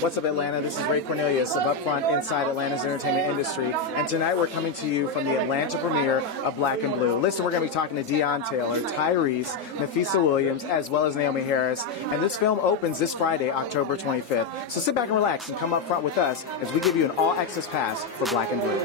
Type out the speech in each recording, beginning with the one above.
What's up, Atlanta? This is Ray Cornelius of Upfront Inside Atlanta's entertainment industry, and tonight we're coming to you from the Atlanta premiere of Black and Blue. Listen, we're going to be talking to Deon Taylor, Tyrese, Nafisa Williams, as well as Naomie Harris, and this film opens this Friday, October 25th. So sit back and relax and come up front with us as we give you an all-access pass for Black and Blue.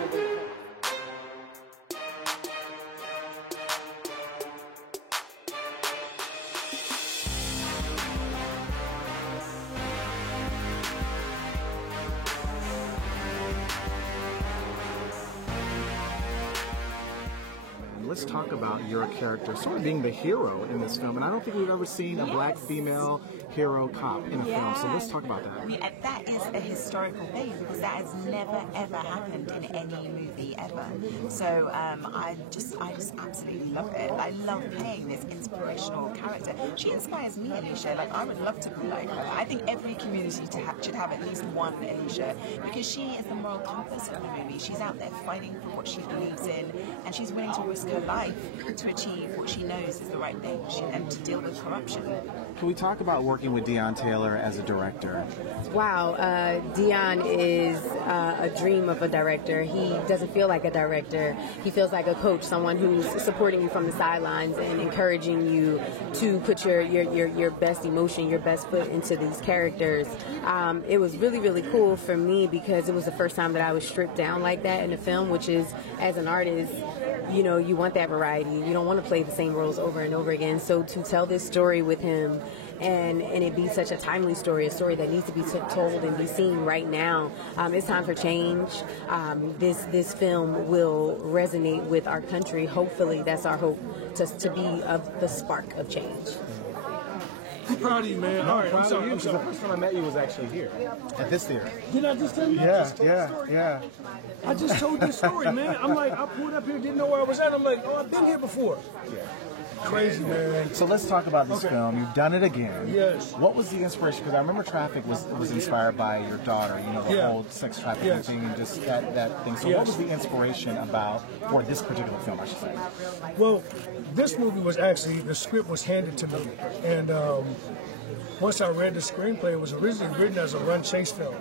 Let's talk about your character sort of being the hero in this film, and I don't think we've ever seen a black female hero cop in a film, so let's talk about that. I mean, that is a historical thing because that has never ever happened in any movie ever. So I just absolutely love it. I love playing this inspirational character. She inspires me, Alicia. Like, I would love to be like her. I think every community should have at least one Alicia because she is the moral compass of the movie. She's out there fighting for what she believes in, and she's willing to risk her life to achieve what she knows is the right thing and to deal with corruption. Can we talk about working with Deon Taylor as a director? Wow, Deon is a dream of a director. He doesn't feel like a director. He feels like a coach, someone who's supporting you from the sidelines and encouraging you to put your best emotion, your best foot into these characters. It was really, really cool for me because it was the first time that I was stripped down like that in a film, which is, as an artist, you know, you want that variety. You don't want to play the same roles over and over again. So to tell this story with him and it be such a timely story, a story that needs to be told and be seen right now, it's time for change. This film will resonate with our country. Hopefully, that's our hope, to be the spark of change. I'm proud of you, man. All right, I'm sorry. The first time I met you was actually here, at this theater. Did I just tell you? Yeah. I just told this story, man. I'm like, I pulled up here, didn't know where I was at. I'm like, oh, I've been here before. Yeah. Crazy, man. So let's talk about this film. You've done it again. Yes. What was the inspiration? Because I remember Traffic was inspired by your daughter, you know, the whole sex trafficking thing and just that thing. So what was the inspiration for this particular film, I should say? Well, this movie was actually, the script was handed to me. And once I read the screenplay, it was originally written as a run chase film,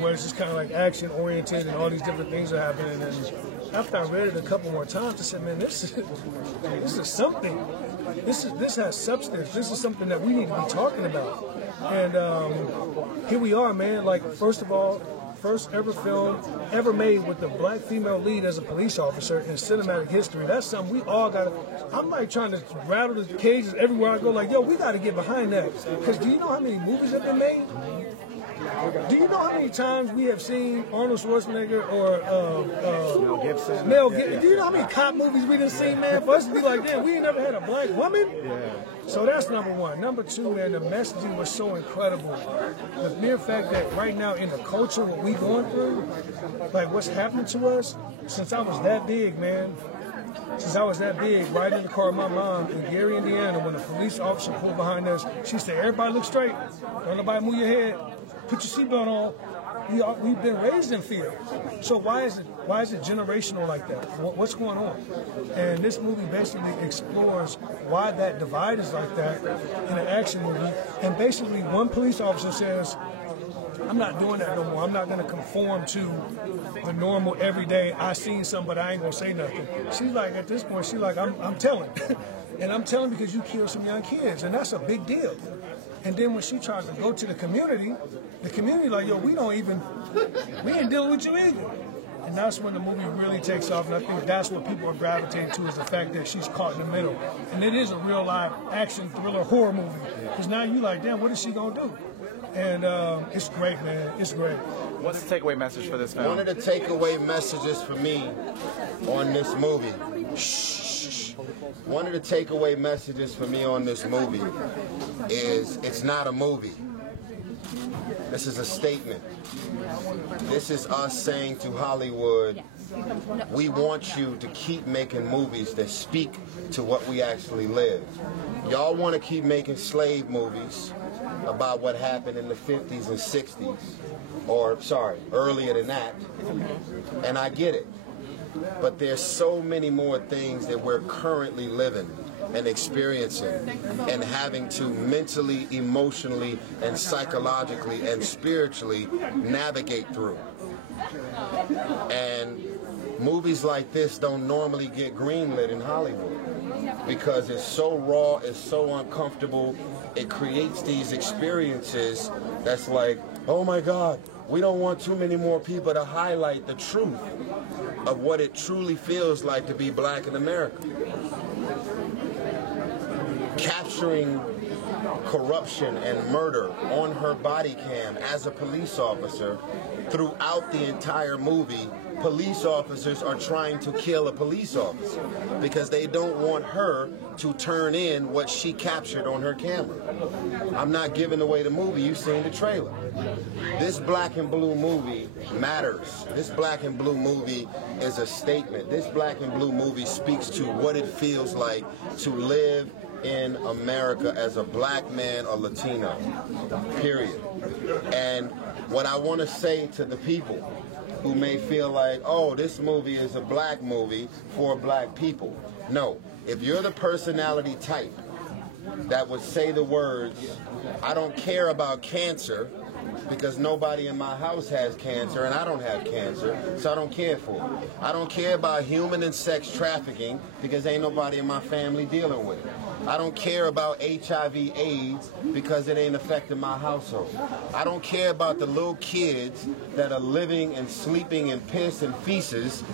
where it's just kind of like action oriented and all these different things are happening. And after I read it a couple more times, I said, man, this is something. This has substance. This is something that we need to be talking about. And here we are, man. Like, first of all, first ever film ever made with the black female lead as a police officer in cinematic history. That's something we all got to... I'm like trying to rattle the cages everywhere I go, like, yo, we got to get behind that. Because do you know how many movies have been made? Do you know how many times we have seen Arnold Schwarzenegger or Mel Gibson? Do you know how many cop movies we done seen, man? For us to be like, damn, we ain't never had a black woman? Yeah. So that's number one. Number two, man, the messaging was so incredible. The mere fact that right now in the culture, what we going through, like what's happening to us, since I was that big, man, riding in the car with my mom in Gary, Indiana, when the police officer pulled behind us, she said, everybody look straight. Don't nobody move your head. Put your seatbelt on. We've been raised in fear. So why is it generational like that? What's going on? And this movie basically explores why that divide is like that in an action movie. And basically one police officer says, I'm not doing that no more. I'm not going to conform to the normal everyday, I seen something, but I ain't going to say nothing. She's like, at this point, she's like, I'm telling. And I'm telling because you killed some young kids. And that's a big deal. And then when she tries to go to the community like, yo, we ain't dealing with you either. And that's when the movie really takes off, and I think that's what people are gravitating to, is the fact that she's caught in the middle. And it is a real live action thriller horror movie. Because now you like, damn, what is she gonna do? And it's great, man. It's great. What's the takeaway message for this film? One of the takeaway messages for me on this movie. One of the takeaway messages for me on this movie is it's not a movie. This is a statement. This is us saying to Hollywood, we want you to keep making movies that speak to what we actually live. Y'all want to keep making slave movies about what happened in the 50s and 60s, or sorry, earlier than that, and I get it. But there's so many more things that we're currently living and experiencing and having to mentally, emotionally, and psychologically and spiritually navigate through. And movies like this don't normally get greenlit in Hollywood because it's so raw, it's so uncomfortable. It creates these experiences that's like, oh my God, we don't want too many more people to highlight the truth of what it truly feels like to be black in America. Capturing corruption and murder on her body cam as a police officer throughout the entire movie. Police officers are trying to kill a police officer because they don't want her to turn in what she captured on her camera. I'm not giving away the movie, you've seen the trailer. This Black and Blue movie matters. This Black and Blue movie is a statement. This Black and Blue movie speaks to what it feels like to live in America as a black man or Latino, period. And what I want to say to the people who may feel like, oh, this movie is a black movie for black people. No, if you're the personality type that would say the words, I don't care about cancer because nobody in my house has cancer and I don't have cancer, so I don't care for it. I don't care about human and sex trafficking because ain't nobody in my family dealing with it. I don't care about HIV/AIDS because it ain't affecting my household. I don't care about the little kids that are living and sleeping in piss and feces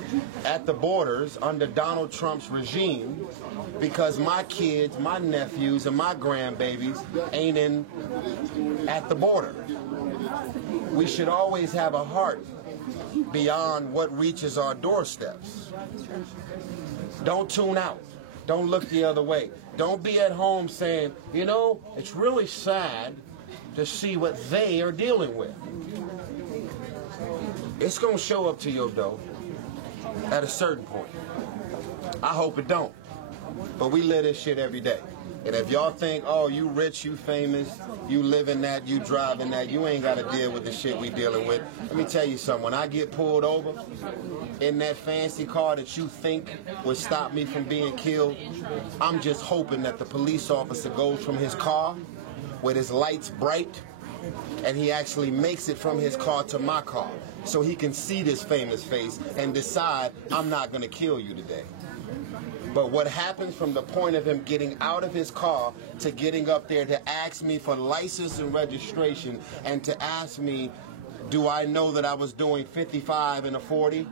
at the borders under Donald Trump's regime because my kids, my nephews, and my grandbabies ain't at the border. We should always have a heart beyond what reaches our doorsteps. Don't tune out. Don't look the other way. Don't be at home saying, you know, it's really sad to see what they are dealing with. It's going to show up to your door at a certain point. I hope it don't. But we live this shit every day. And if y'all think, oh, you rich, you famous, you live in that, you drive in that, you ain't got to deal with the shit we dealing with. Let me tell you something. When I get pulled over in that fancy car that you think would stop me from being killed, I'm just hoping that the police officer goes from his car with his lights bright and he actually makes it from his car to my car so he can see this famous face and decide, I'm not going to kill you today. But what happens from the point of him getting out of his car to getting up there to ask me for license and registration and to ask me, do I know that I was doing 55 and a 40?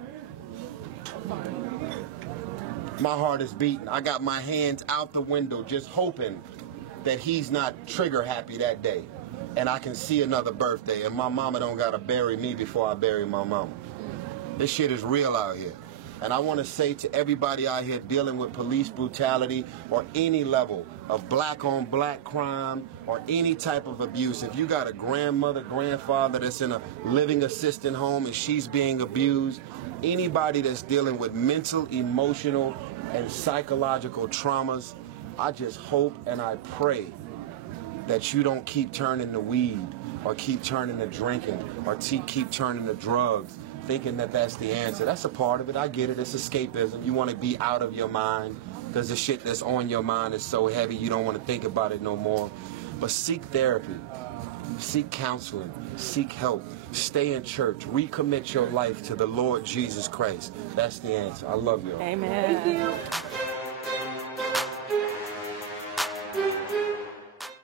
My heart is beating. I got my hands out the window just hoping that he's not trigger happy that day and I can see another birthday and my mama don't gotta bury me before I bury my mama. This shit is real out here. And I want to say to everybody out here dealing with police brutality or any level of black-on-black crime or any type of abuse, if you got a grandmother, grandfather that's in a living assistant home and she's being abused, anybody that's dealing with mental, emotional, and psychological traumas, I just hope and I pray that you don't keep turning to weed or keep turning to drinking or keep turning to drugs, thinking that that's the answer. That's a part of it. I get it. It's escapism. You want to be out of your mind because the shit that's on your mind is so heavy you don't want to think about it no more. But seek therapy. Seek counseling. Seek help. Stay in church. Recommit your life to the Lord Jesus Christ. That's the answer. I love you. Amen. Thank you.